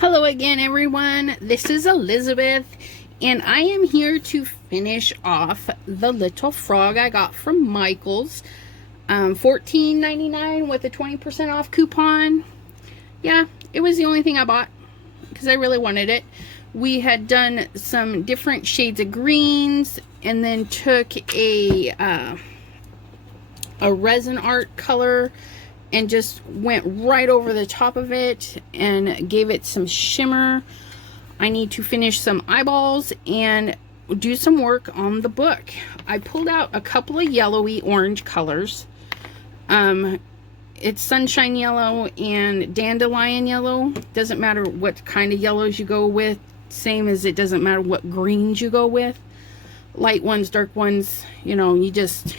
Hello again, everyone. This is Elizabeth, and I am here to finish off the little frog I got from Michael's. $14.99 with a 20% off coupon. Yeah, it was the only thing I bought because I really wanted it. We had done some different shades of greens and then took a resin art color and just went right over the top of it and gave it some shimmer. I need to finish some eyeballs and do some work on the book. I pulled out a couple of yellowy orange colors. It's sunshine yellow and dandelion yellow. Doesn't matter what kind of yellows you go with, same as it doesn't matter what greens you go with. Light ones, dark ones, you know, you just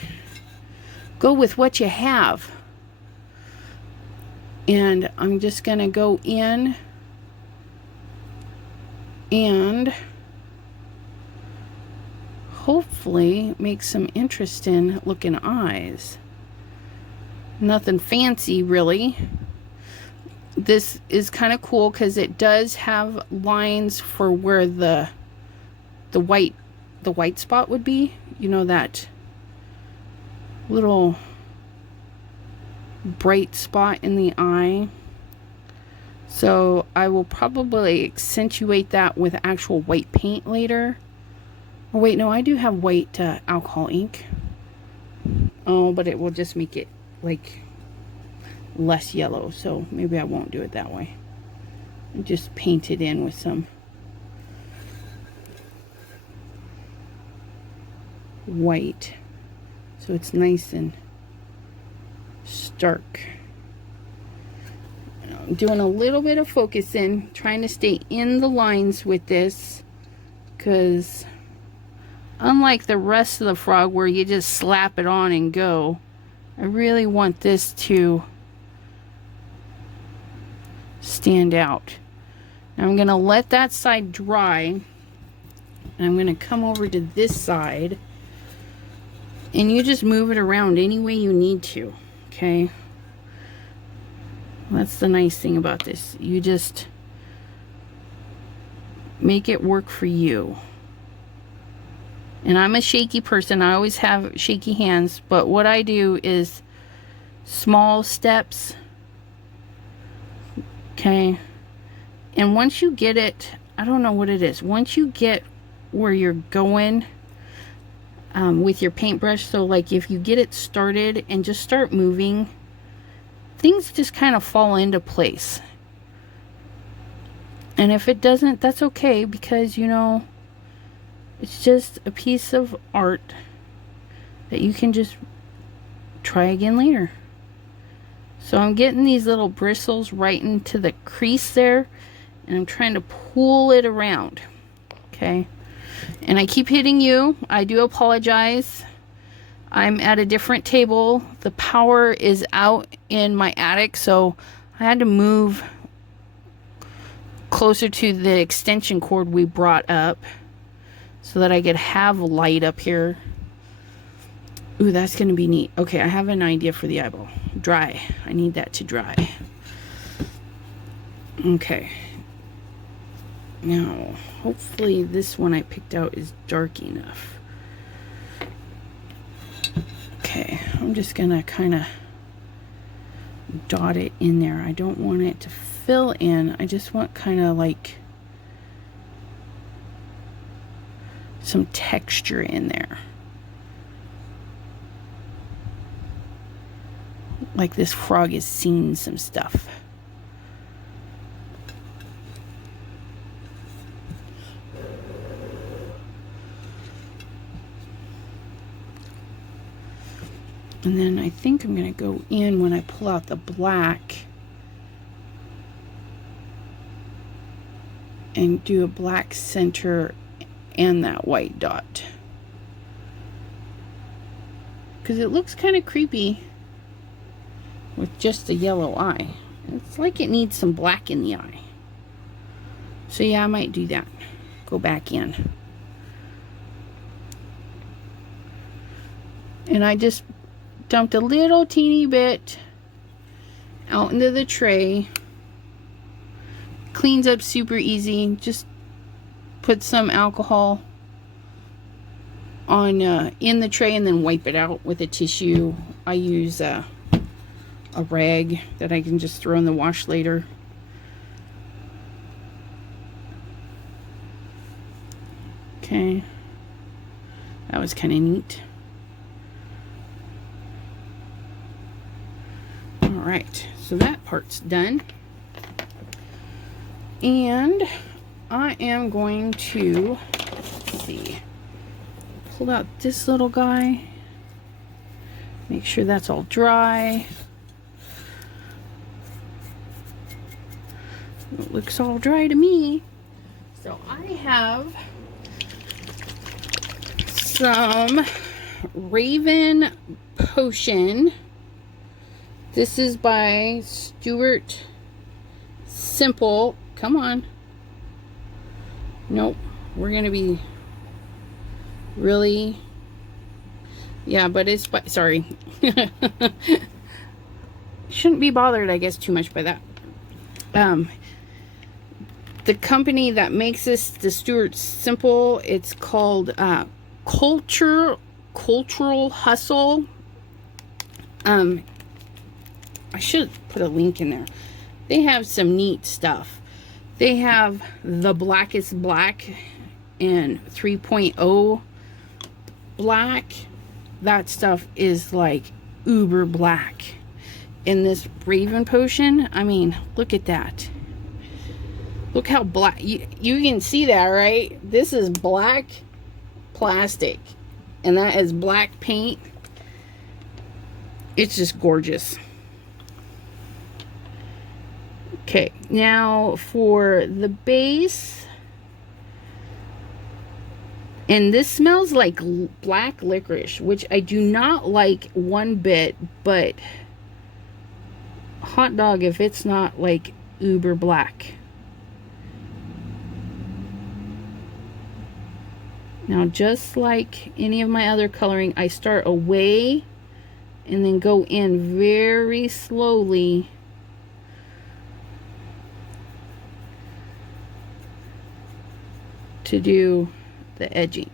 go with what you have. And I'm just going to go in and hopefully make some interesting looking eyes. Nothing fancy really. This is kind of cool because it does have lines for where the white spot would be. You know, that little bright spot in the eye. So I will probably accentuate that with actual white paint later. Oh wait, no, I do have white alcohol ink. Oh, but it will just make it like less yellow, so maybe I won't do it that way. And just paint it in with some white so it's nice and stark. I'm doing a little bit of focusing, trying to stay in the lines with this, because unlike the rest of the frog where you just slap it on and go, I really want this to stand out. Now I'm going to let that side dry, and I'm going to come over to this side, and you just move it around any way you need to. Okay, that's the nice thing about this. You just make it work for you. And I'm a shaky person. I always have shaky hands, but what I do is small steps. Okay, and once you get it, I don't know what it is, once you get where you're going with your paintbrush, so like if you get it started and just start moving, things just kind of fall into place. And if it doesn't, that's okay, because you know, it's just a piece of art that you can just try again later. So I'm getting these little bristles right into the crease there, and I'm trying to pull it around. Okay, and I keep hitting you. I do apologize. I'm at a different table. The power is out in my attic, so I had to move closer to the extension cord we brought up so that I could have light up here. Ooh, that's going to be neat. Okay, I have an idea for the eyeball. Dry. I need that to dry. Okay. Now, hopefully this one I picked out is dark enough. Okay, I'm just going to kind of dot it in there. I don't want it to fill in. I just want kind of like some texture in there. Like this frog has seen some stuff. And then I think I'm going to go in when I pull out the black and do a black center and that white dot, because it looks kind of creepy with just a yellow eye. It's like it needs some black in the eye. So yeah, I might do that. Go back in. And I just dumped a little teeny bit out into the tray. cleans up super easy. Just put some alcohol on in the tray and then wipe it out with a tissue. I use a rag that I can just throw in the wash later. Okay, that was kind of neat. All right, so that part's done. And I am going to, let's see, pull out this little guy. Make sure that's all dry. It looks all dry to me. So I have some Raven Potion. This is by Stuart Simple. Come on. Nope. We're going to be really... Yeah, but it's... Sorry. Shouldn't be bothered, I guess, too much by that. The company that makes this, the Stuart Simple, it's called Cultural Hustle. I should put a link in there. They have some neat stuff. They have the Blackest Black and 3.0 black. That stuff is like uber black. In this Raven Potion, I mean, look at that. Look how black. You can see that, right? This is black plastic. And that is black paint. It's just gorgeous. Okay, now for the base. And this smells like black licorice, which I do not like one bit, but hot dog if it's not like uber black. Now, just like any of my other coloring, I start away and then go in very slowly to do the edging.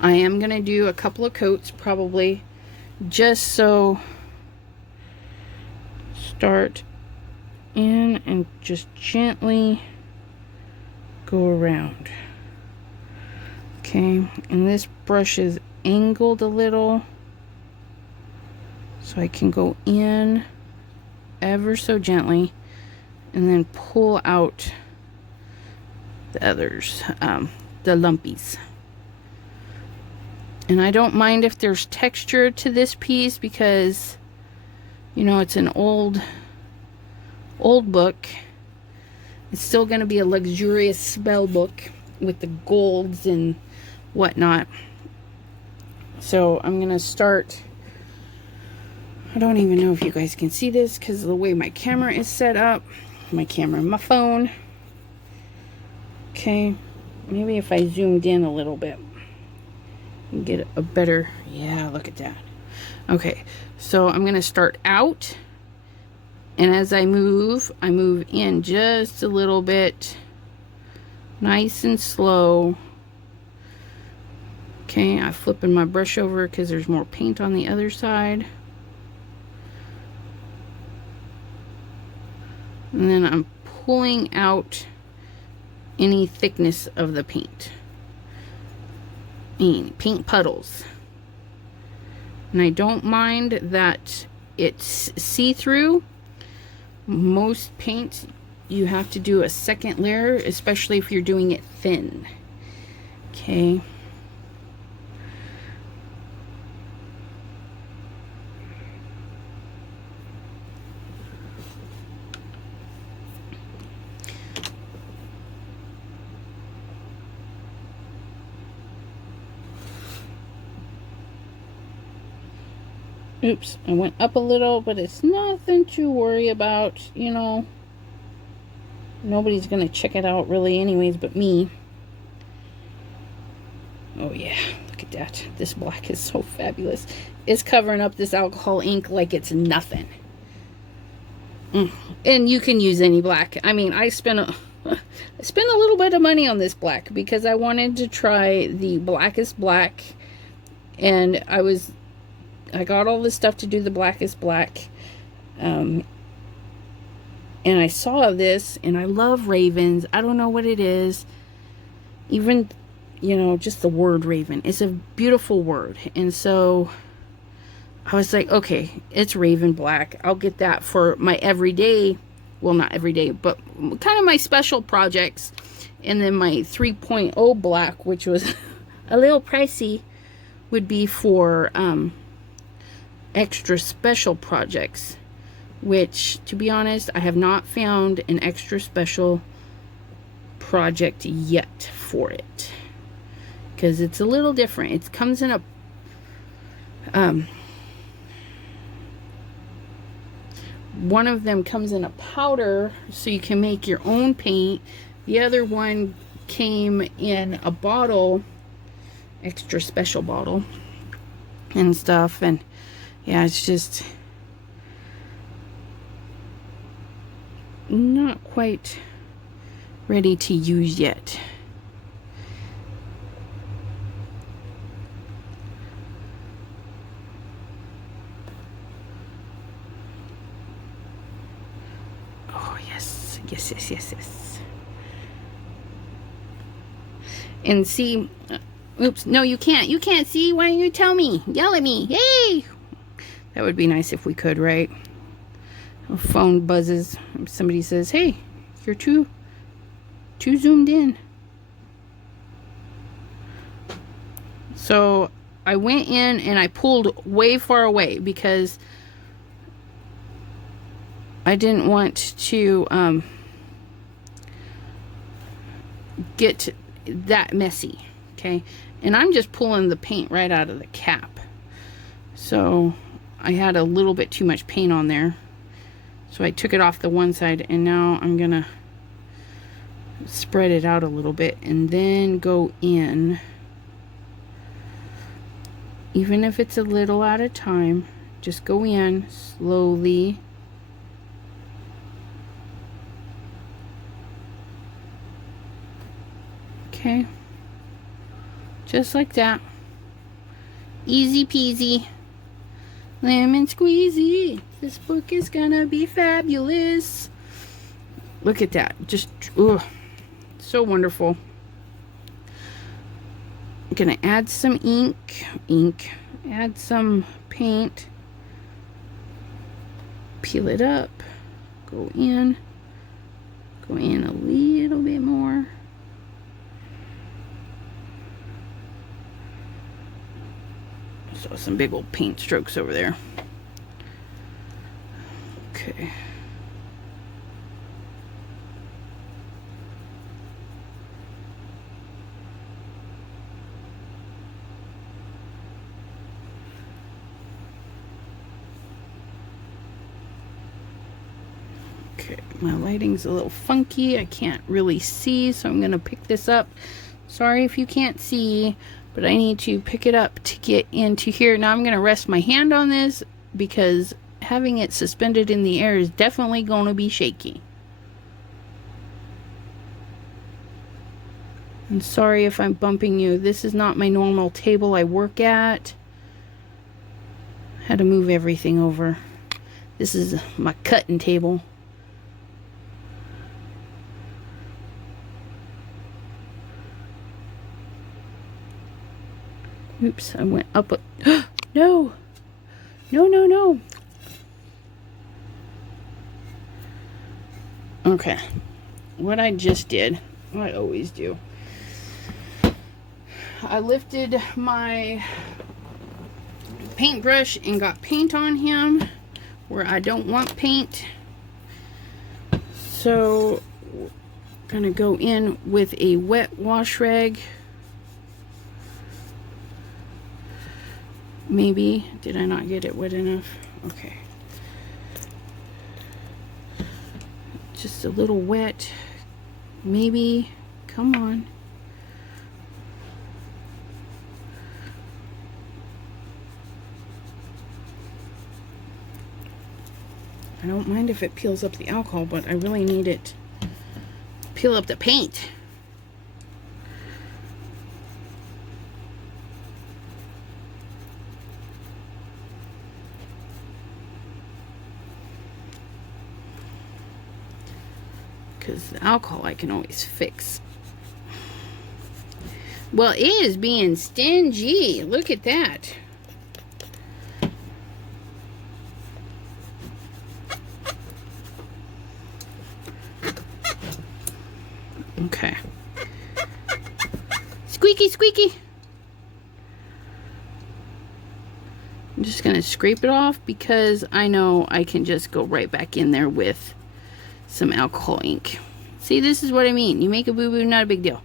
I am going to do a couple of coats probably, just so start in and just gently go around. Okay, and this brush is angled a little, so I can go in ever so gently and then pull out the others, the lumpies. And I don't mind if there's texture to this piece because, you know, it's an old book. It's still going to be a luxurious spell book with the golds and whatnot. So I'm going to start. I don't even know if you guys can see this because of the way my camera is set up. My camera and my phone. Okay, maybe if I zoomed in a little bit and get a better, yeah, look at that. Okay, so I'm going to start out, and as I move in just a little bit, nice and slow. Okay, I'm flipping my brush over because there's more paint on the other side. And then I'm pulling out any thickness of the paint. Paint puddles. And I don't mind that it's see-through. Most paint, you have to do a second layer, especially if you're doing it thin. Okay. Oops, I went up a little, but it's nothing to worry about, you know. Nobody's gonna check it out really anyways but me. Oh yeah, look at that. This black is so fabulous. It's covering up this alcohol ink like it's nothing. And you can use any black. I mean, I spent a little bit of money on this black because I wanted to try the blackest black, and I got all this stuff to do the blackest black, and I saw this, and I love ravens. I don't know what it is, even, you know, just the word raven. It's a beautiful word, and so I was like, okay, it's raven black. I'll get that for my everyday, well, not everyday, but kind of my special projects. And then my 3.0 black, which was a little pricey, would be for extra special projects, which, to be honest, I have not found an extra special project yet for it, because it's a little different. It comes in a one of them comes in a powder, so you can make your own paint. The other one came in a bottle, extra special bottle and stuff. And yeah, it's just not quite ready to use yet. Yes. And see, oops, no, you can't. You can't see. Why don't you tell me? Yell at me. Yay! That would be nice if we could, right? A phone buzzes. Somebody says, hey, you're too zoomed in. So I went in and I pulled way far away because I didn't want to get that messy, okay? And I'm just pulling the paint right out of the cap. So I had a little bit too much paint on there. So I took it off the one side, and now I'm gonna spread it out a little bit and then go in. Even if it's a little at a time, just go in slowly. Okay, just like that. Easy peasy, lemon squeezy. This book is gonna be fabulous. Look at that, just so wonderful. I'm gonna add some ink, add some paint, peel it up, go in a little bit more. So some big old paint strokes over there. Okay. Okay, my lighting's a little funky. I can't really see, so I'm gonna pick this up. Sorry if you can't see, but I need to pick it up to get into here. Now I'm gonna rest my hand on this because having it suspended in the air is definitely gonna be shaky. I'm sorry if I'm bumping you. This is not my normal table I work at. Had to move everything over. This is my cutting table. Oops, I went up a no. No. Okay. What I just did, I always do. I lifted my paintbrush and got paint on him where I don't want paint. So I'm gonna go in with a wet wash rag. Maybe, did I not get it wet enough? Okay. Just a little wet. Maybe, come on. I don't mind if it peels up the alcohol, but I really need it to peel up the paint. Because the alcohol I can always fix. Well, it is being stingy. Look at that. Okay. Squeaky, squeaky. I'm just going to scrape it off because I know I can just go right back in there with some alcohol ink. See, this is what I mean. You make a boo-boo, not a big deal.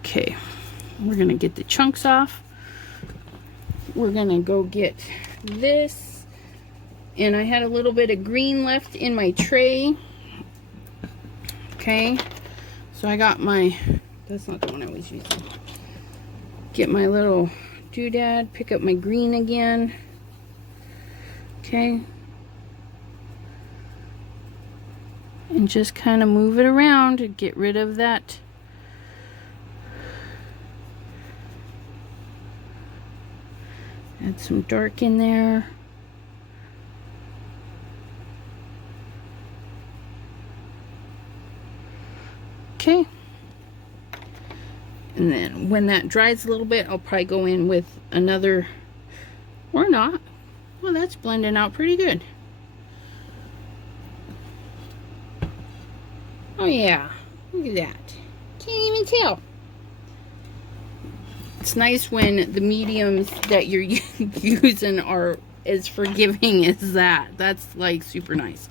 Okay. We're going to get the chunks off. We're going to go get this. And I had a little bit of green left in my tray. Okay. So I got my, that's not the one I was using. Get my little doodad, pick up my green again. Okay. And just kind of move it around to get rid of that. Add some dark in there. Okay. And then when that dries a little bit, I'll probably go in with another, or not. Well, that's blending out pretty good. Oh yeah, look at that. Can't even tell. It's nice when the mediums that you're using are as forgiving as that. That's like super nice.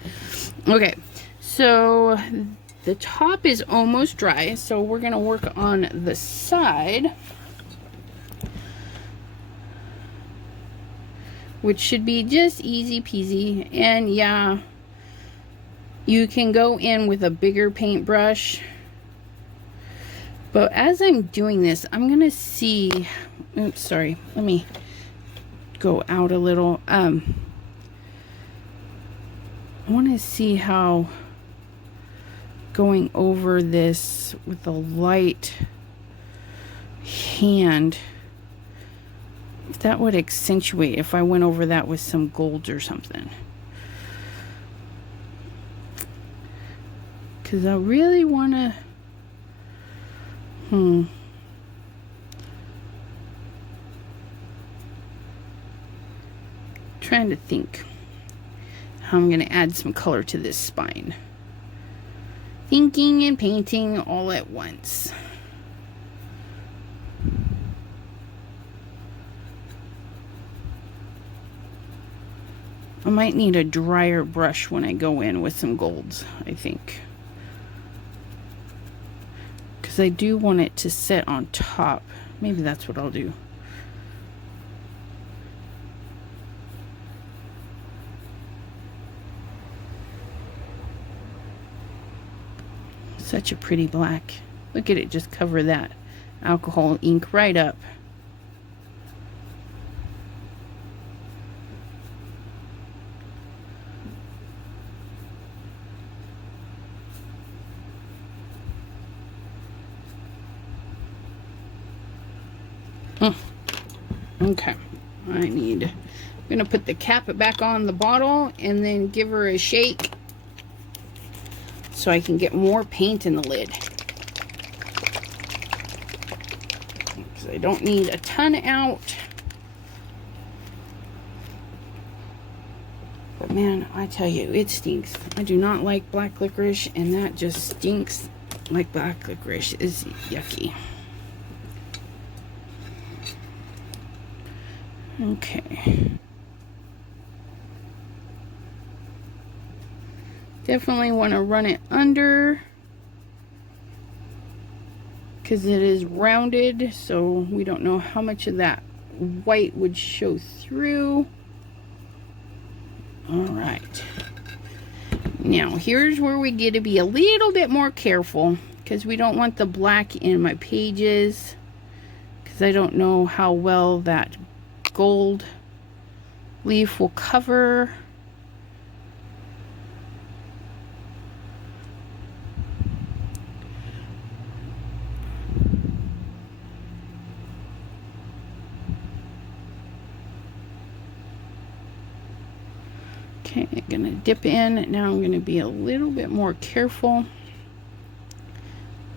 Okay, so the top is almost dry, so we're gonna work on the side, which should be just easy peasy. And yeah, you can go in with a bigger paintbrush, but as I'm doing this, I'm gonna see, oops, sorry, let me go out a little. I want to see how going over this with a light hand, if that would accentuate if I went over that with some gold or something. Because I really want to trying to think how I'm going to add some color to this spine. Thinking and painting all at once. I might need a drier brush when I go in with some golds, I think. Because I do want it to set on top. Maybe that's what I'll do. Such a pretty black. Look at it, just cover that alcohol ink right up. Okay, I'm gonna put the cap back on the bottle and then give her a shake so I can get more paint in the lid. Because I don't need a ton out. But man, I tell you, it stinks. I do not like black licorice, and that just stinks like black licorice is yucky. Okay. Definitely want to run it under because it is rounded, so we don't know how much of that white would show through. All right. Now, here's where we get to be a little bit more careful because we don't want the black in my pages because I don't know how well that gold leaf will cover. Okay, I'm gonna dip in. Now I'm gonna be a little bit more careful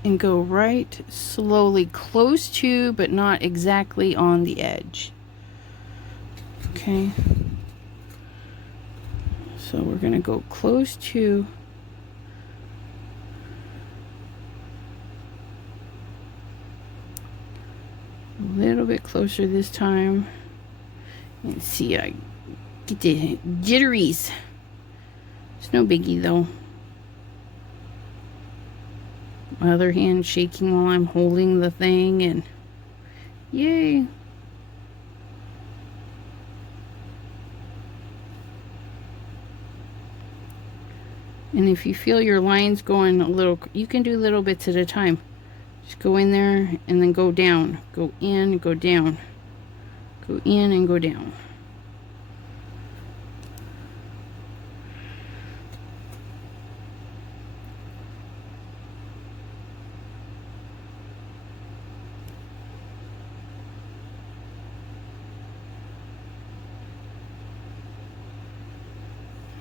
and go right slowly, close to, but not exactly on the edge. Okay. So we're gonna go close to. A little bit closer this time. Let's see, I get the jitteries. It's no biggie though. My other hand shaking while I'm holding the thing, and yay. And if you feel your lines going a little, you can do little bits at a time. Just go in there and then go down. Go in, go down. Go in and go down.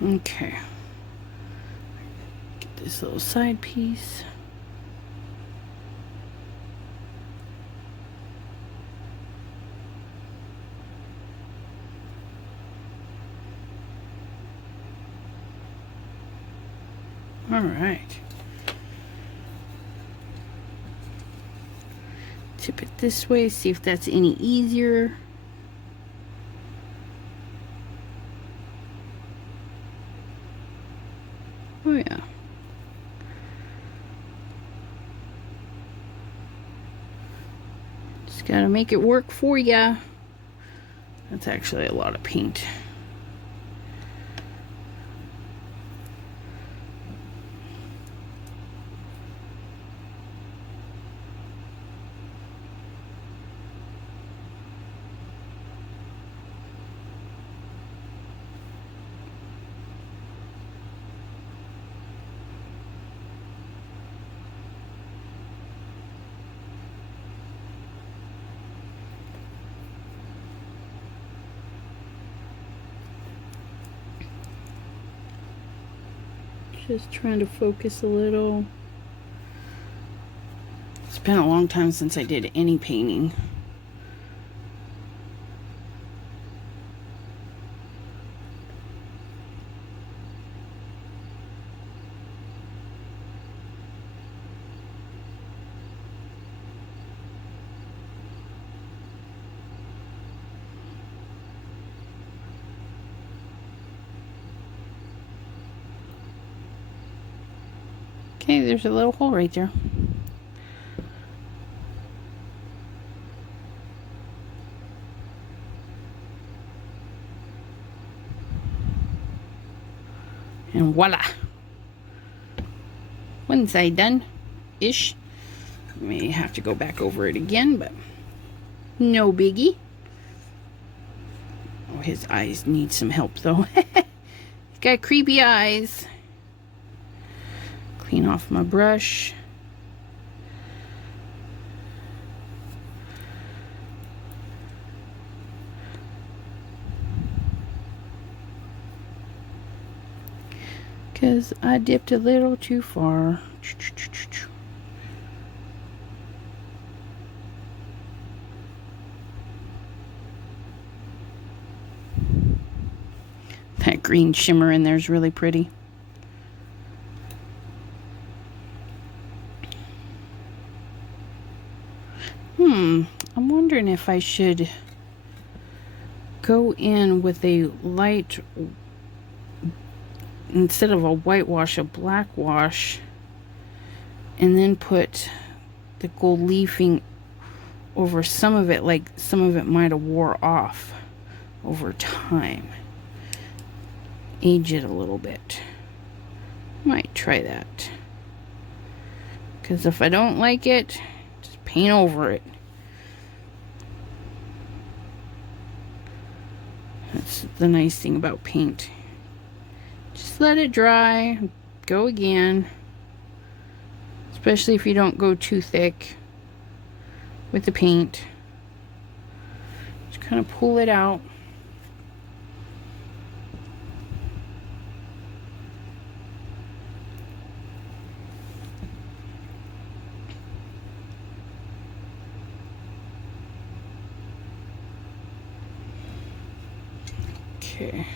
Okay. Get this little side piece. All right. Tip it this way, see if that's any easier. Oh yeah. Just gotta make it work for ya. That's actually a lot of paint. Just trying to focus a little. It's been a long time since I did any painting. Okay, there's a little hole right there. And voila. One side done ish. May have to go back over it again, but no biggie. Oh, his eyes need some help though. He's got creepy eyes. Clean off my brush. Because I dipped a little too far. That green shimmer in there is really pretty. I'm wondering if I should go in with a light, instead of a whitewash, a black wash, and then put the gold leafing over some of it, like some of it might have wore off over time. Age it a little bit. Might try that. Because if I don't like it, just paint over it. That's the nice thing about paint. Just let it dry, go again. Especially if you don't go too thick with the paint. Just kind of pull it out. Okay.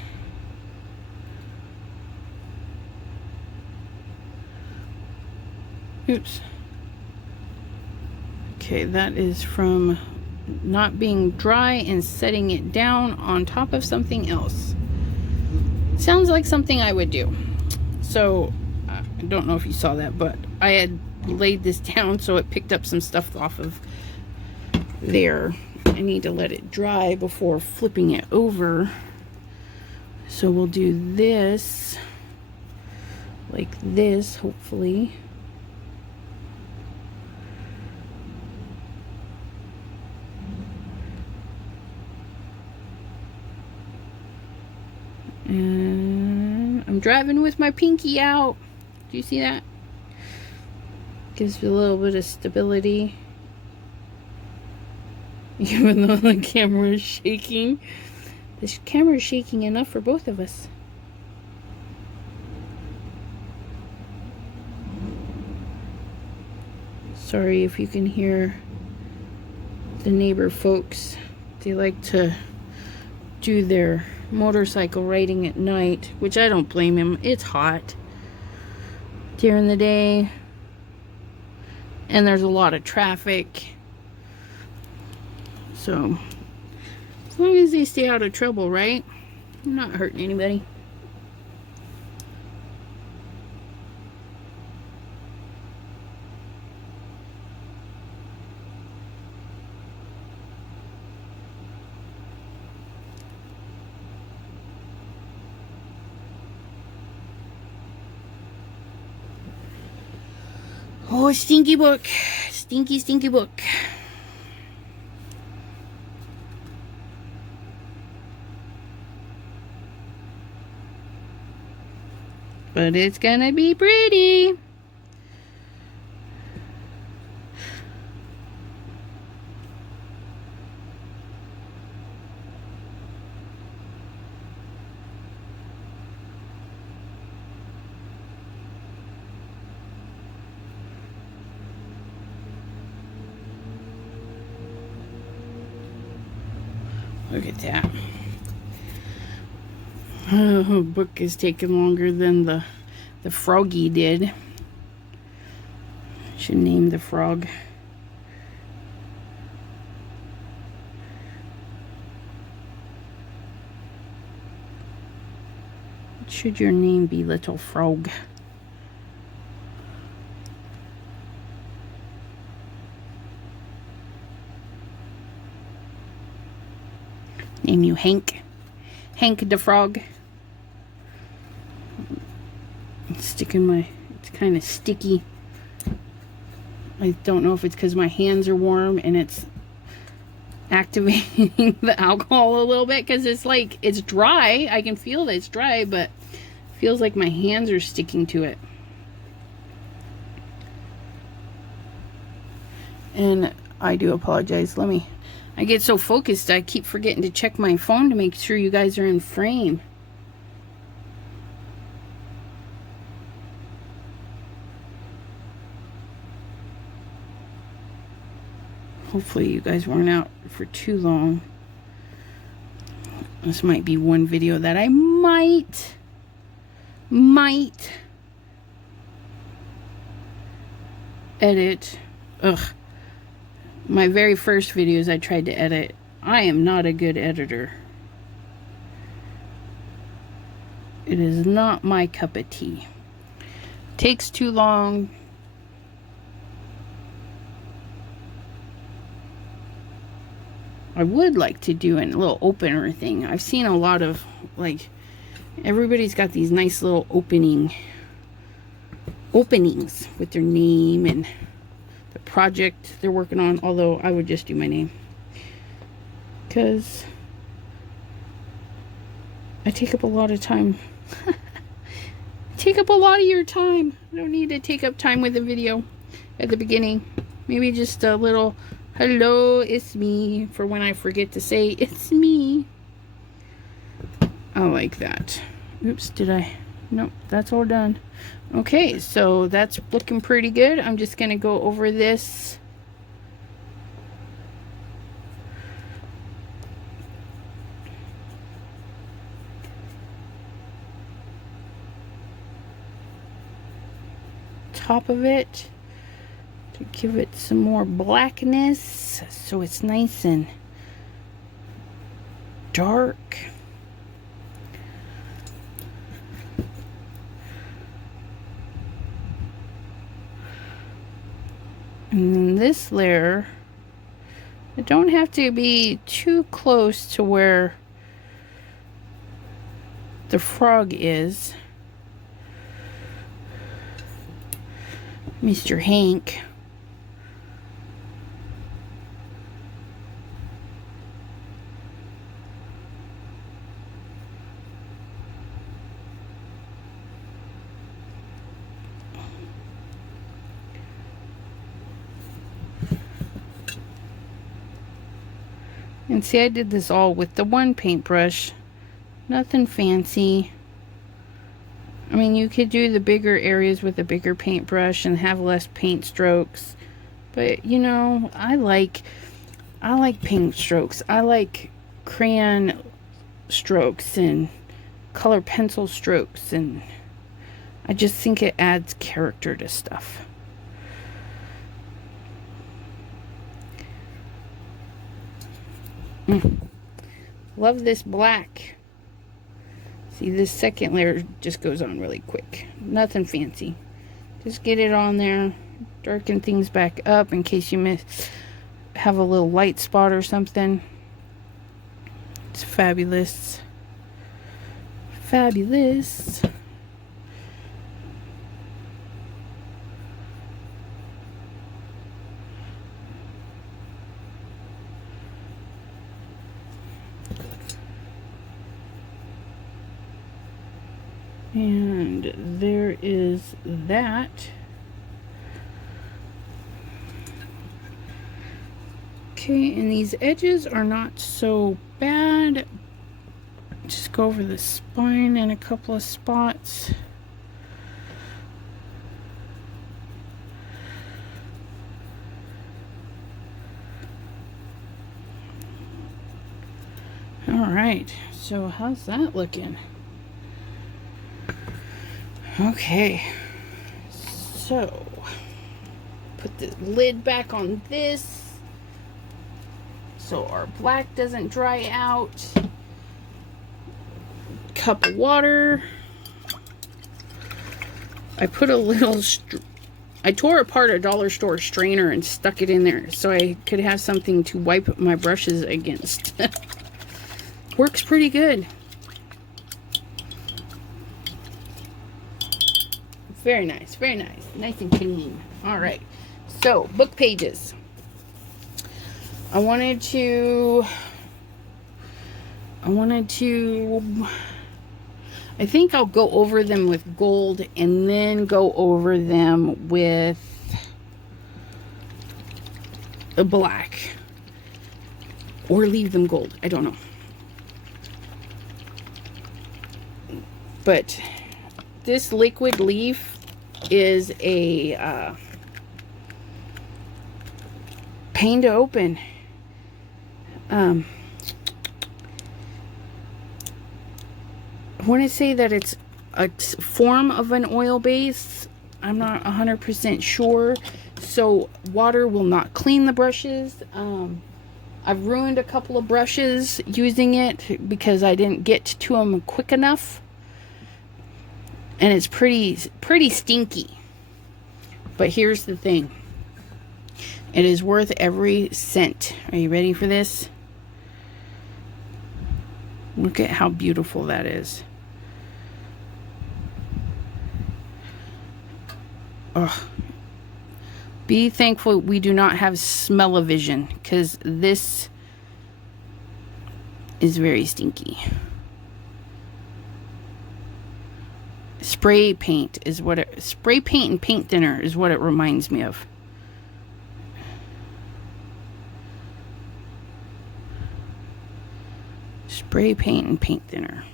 Oops. Okay, that is from not being dry and setting it down on top of something else. Sounds like something I would do. So, I don't know if you saw that, but I had laid this down so it picked up some stuff off of there. I need to let it dry before flipping it over. So we'll do this like this, hopefully. And I'm driving with my pinky out. Do you see that? Gives you a little bit of stability. Even though the camera is shaking. This camera is shaking enough for both of us. Sorry if you can hear the neighbor folks. They like to do their motorcycle riding at night, which I don't blame him. It's hot during the day and there's a lot of traffic, so as long as they stay out of trouble, right? I'm not hurting anybody. Oh, stinky book. Stinky, stinky book. But it's gonna be pretty. Look at that. Oh, book is taking longer than the froggy did. Should name the frog. What should your name be, little frog? Name you Hank. Hank the frog. Sticking my, it's kind of sticky. I don't know if it's because my hands are warm and it's activating the alcohol a little bit, because it's like, it's dry. I can feel that it's dry, but it feels like my hands are sticking to it. And I do apologize. I get so focused, I keep forgetting to check my phone to make sure you guys are in frame. Hopefully you guys weren't out for too long. This might be one video that I might edit. Ugh. My very first videos I tried to edit. I am not a good editor. It is not my cup of tea. Takes too long. I would like to do a little opener thing. I've seen a lot of, like, everybody's got these nice little openings with their name and the project they're working on, although I would just do my name, because I take up a lot of time. Take up a lot of your time. I don't need to take up time with a video at the beginning. Maybe just a little hello, it's me, for when I forget to say it's me. I like that. Oops, did I? Nope, that's all done. Okay, so that's looking pretty good. I'm just gonna go over this top of it to give it some more blackness so it's nice and dark. And then this layer, it don't have to be too close to where the frog is. Mr. Hank. And see, I did this all with the one paintbrush. Nothing fancy. I mean, you could do the bigger areas with a bigger paintbrush and have less paint strokes. But, you know, I like paint strokes. I like crayon strokes and color pencil strokes. And I just think it adds character to stuff. Love this black. See, this second layer just goes on really quick. Nothing fancy. Just get it on there. Darken things back up in case you have a little light spot or something. It's fabulous. Fabulous. And there is that. Okay, and these edges are not so bad. Just go over the spine in a couple of spots. All right, so how's that looking? Okay, so put the lid back on this so our black doesn't dry out. Cup of water. I put a little I tore apart a dollar store strainer and stuck it in there so I could have something to wipe my brushes against. Works pretty good. Very nice, very nice. Nice and clean. All right. So, book pages. I think I'll go over them with gold and then go over them with a black. Or leave them gold. I don't know. But this liquid leaf is a pain to open. I want to say that it's a form of an oil base. I'm not 100% sure. So water will not clean the brushes. I've ruined a couple of brushes using it because I didn't get to them quick enough. And it's pretty stinky. But here's the thing. It is worth every cent. Are you ready for this? Look at how beautiful that is. Oh. Be thankful we do not have smell-o-vision, because this is very stinky. Spray paint is what it, spray paint and paint thinner is what it reminds me of. Spray paint and paint thinner.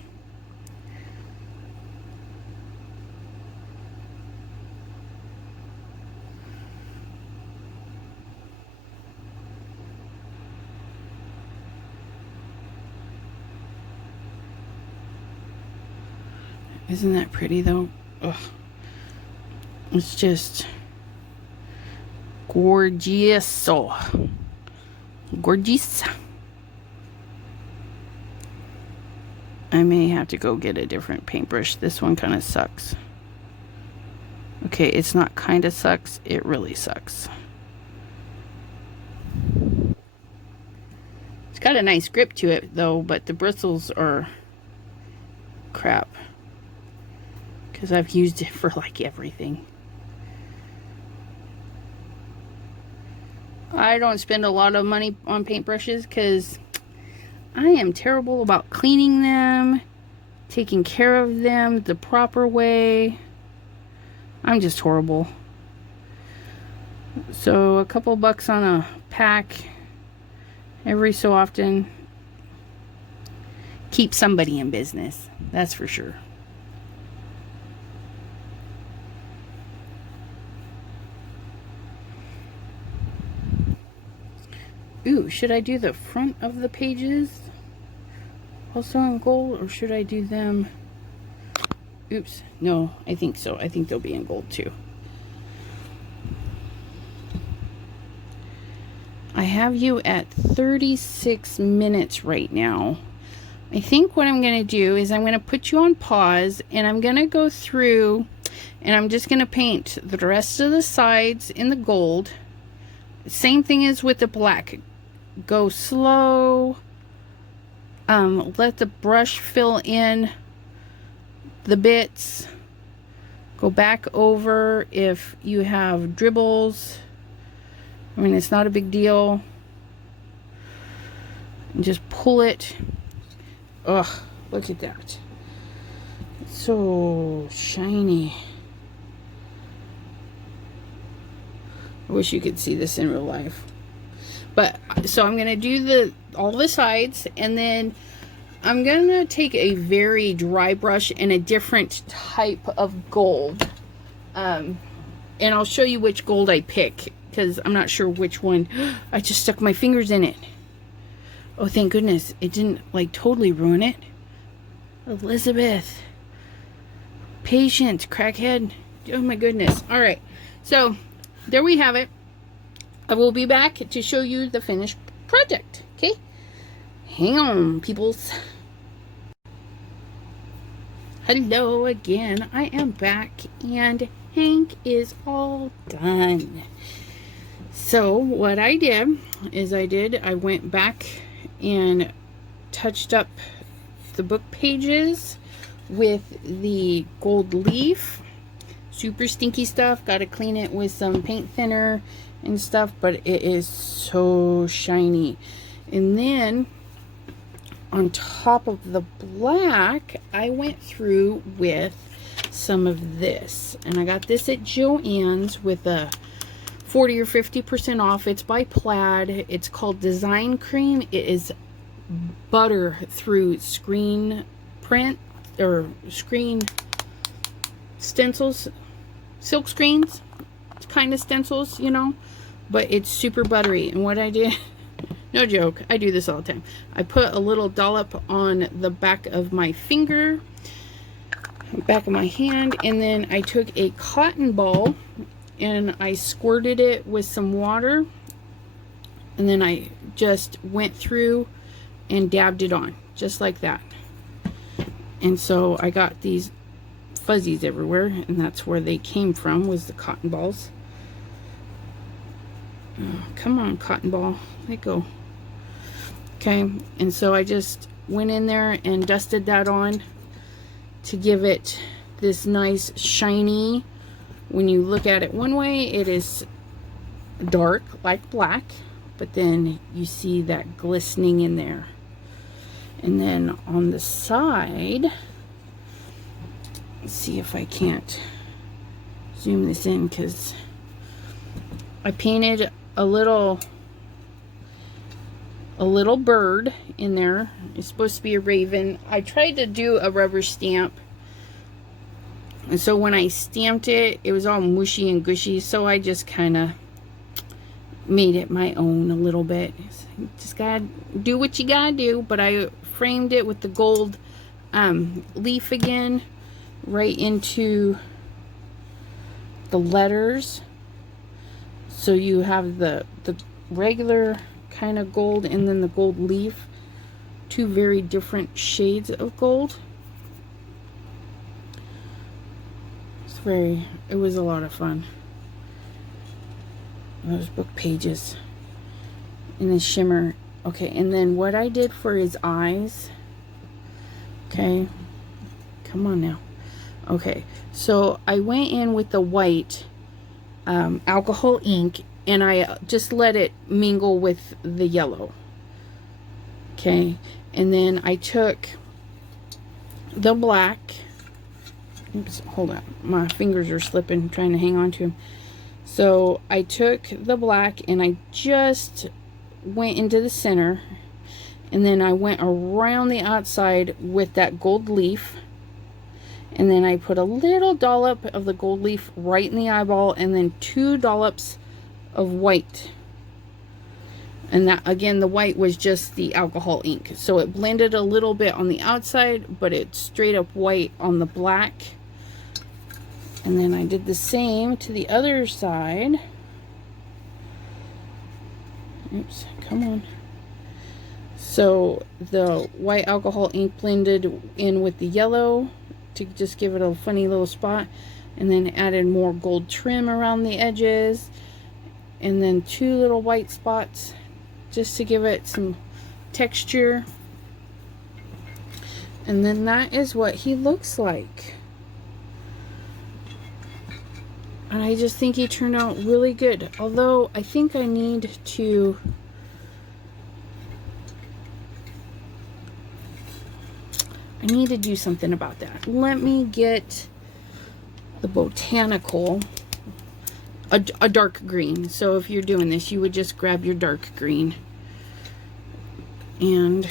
Isn't that pretty though? Ugh. It's just gorgeous. Gorgeous. I may have to go get a different paintbrush. This one kind of sucks. Okay, it's not kind of sucks. It really sucks. It's got a nice grip to it though, but the bristles are crap. Because I've used it for like everything. I don't spend a lot of money on paintbrushes because I am terrible about cleaning them, taking care of them the proper way. I'm just horrible. So a couple bucks on a pack every so often keeps somebody in business. That's for sure. Ooh, should I do the front of the pages also in gold, or should I do them? Oops, no, I think so. I think they'll be in gold too. I have you at 36 minutes right now. I think what I'm going to do is I'm going to put you on pause, and I'm going to go through and I'm just going to paint the rest of the sides in the gold. Same thing as with the black. Go slow. Let the brush fill in the bits. Go back over if you have dribbles. I mean, it's not a big deal. And just pull it. Ugh, look at that. It's so shiny. I wish you could see this in real life. But so I'm gonna do all the sides, and then I'm gonna take a very dry brush and a different type of gold, and I'll show you which gold I pick because I'm not sure which one. I just stuck my fingers in it. Oh, thank goodness it didn't like totally ruin it. Elizabeth, patient crackhead. Oh my goodness. All right, so there we have it. I will be back to show you the finished project. Okay, hang on, peoples. Hello again. I am back, and Hank is all done. So what I did is I went back and touched up the book pages with the gold leaf. Super stinky stuff. Got to clean it with some paint thinner and stuff, but it is so shiny. And then on top of the black, I went through with some of this, and I got this at Joann's with a 40 or 50% off. It's by Plaid. It's called Design Cream. It is butter through screen print or screen stencils, silk screens kind of stencils, you know, but it's super buttery. And what I did, no joke, I do this all the time, I put a little dollop on the back of my finger, back of my hand, and then I took a cotton ball and I squirted it with some water, and then I just went through and dabbed it on just like that. And so I got these fuzzies everywhere, and that's where they came from, was the cotton balls. Oh, come on, cotton ball, let go. Okay, and so I just went in there and dusted that on to give it this nice shiny. When you look at it one way, it is dark like black, but then you see that glistening in there. And then on the side, let's see if I can't zoom this in, because I painted a little bird in there. It's supposed to be a raven. I tried to do a rubber stamp, and so when I stamped it, it was all mushy and gushy, so I just kind of made it my own a little bit. Just gotta do what you gotta do. But I framed it with the gold leaf again, right into the letters. So you have the regular kind of gold and then the gold leaf. Two very different shades of gold. It was a lot of fun. Those book pages. And the shimmer. Okay, and then what I did for his eyes. Okay. Come on now. Okay, so I went in with the white alcohol ink, and I just let it mingle with the yellow. Okay, and then I took the black. Oops, hold on. My fingers are slipping trying to hang on to them. So I took the black and I just went into the center, and then I went around the outside with that gold leaf, and then I put a little dollop of the gold leaf right in the eyeball, and then 2 dollops of white. And that, again, the white was just the alcohol ink, so it blended a little bit on the outside, but it's straight up white on the black. And then I did the same to the other side. Oops, come on. So the white alcohol ink blended in with the yellow to just give it a funny little spot, and then added more gold trim around the edges, and then 2 little white spots just to give it some texture. And then that is what he looks like. And I just think he turned out really good. Although I think I need to do something about that. Let me get the botanical, a dark green. So if you're doing this, you would just grab your dark green. And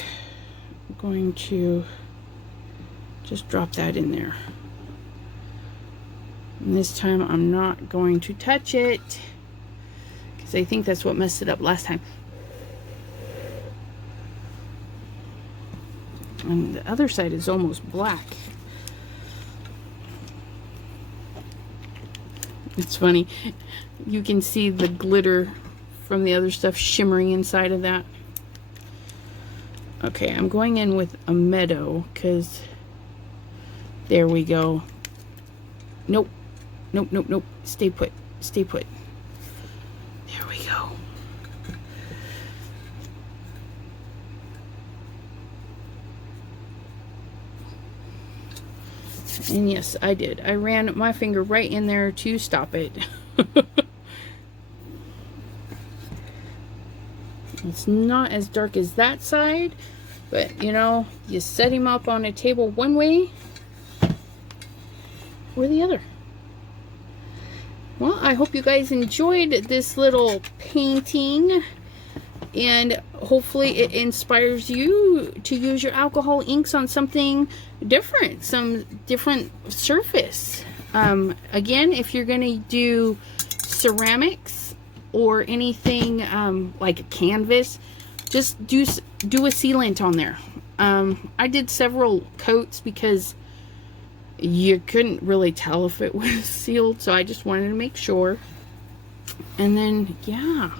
I'm going to just drop that in there. And this time I'm not going to touch it, because I think that's what messed it up last time. And the other side is almost black. It's funny. You can see the glitter from the other stuff shimmering inside of that. Okay, I'm going in with a meadow, because there we go. Nope. Nope, nope, nope. Stay put. Stay put. There we go. And yes, I did. I ran my finger right in there to stop it. It's not as dark as that side, but you know, you set him up on a table one way or the other. Well, I hope you guys enjoyed this little painting, and hopefully it inspires you to use your alcohol inks on something different, some different surface. Again, if you're going to do ceramics or anything like a canvas, just do a sealant on there. I did several coats because you couldn't really tell if it was sealed, so I just wanted to make sure. And then, yeah.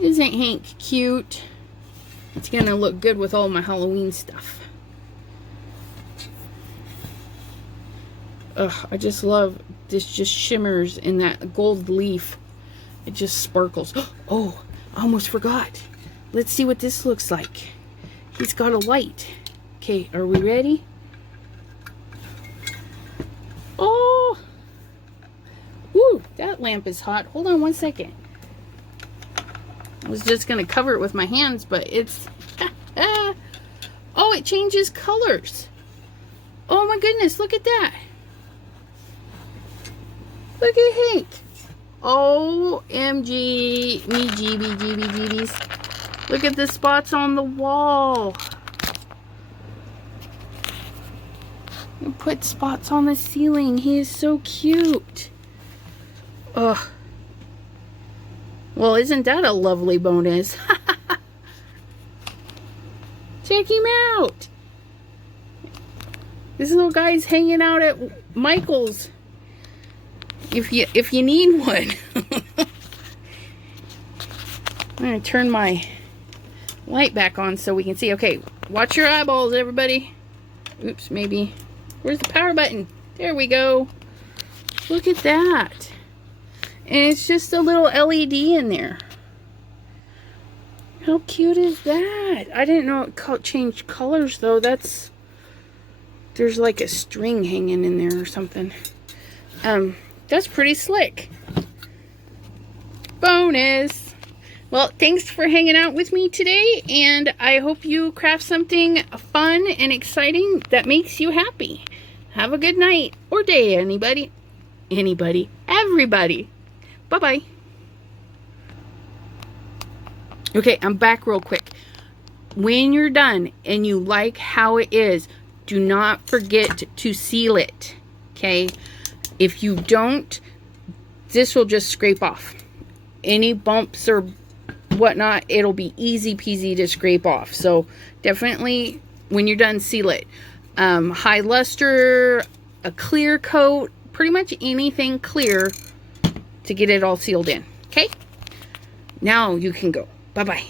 Isn't Hank cute? It's gonna look good with all my Halloween stuff. Ugh, I just love this, just shimmers in that gold leaf. It just sparkles. Oh, I almost forgot. Let's see what this looks like. He's got a light. Okay, are we ready? Oh! Woo, that lamp is hot. Hold on one second. I was just going to cover it with my hands, but it's... Oh, it changes colors. Oh my goodness, look at that. Look at Hank. OMG, me GBs. Look at the spots on the wall. And put spots on the ceiling. He is so cute. Ugh. Well, isn't that a lovely bonus? Check him out. This little guy's hanging out at Michael's. if you need one. I'm gonna turn my light back on so we can see. Okay, watch your eyeballs, everybody. Oops, maybe. Where's the power button? There we go. Look at that. And it's just a little LED in there. How cute is that? I didn't know it changed colors though. There's like a string hanging in there or something. That's pretty slick. Bonus. Well, thanks for hanging out with me today, and I hope you craft something fun and exciting that makes you happy. Have a good night or day, everybody. Bye-bye. Okay, I'm back real quick. When you're done and you like how it is, do not forget to seal it, okay? If you don't, this will just scrape off. Any bumps or whatnot, it'll be easy peasy to scrape off. So definitely, when you're done, seal it. High luster, a clear coat, pretty much anything clear to get it all sealed in, okay? Now you can go. Bye-bye.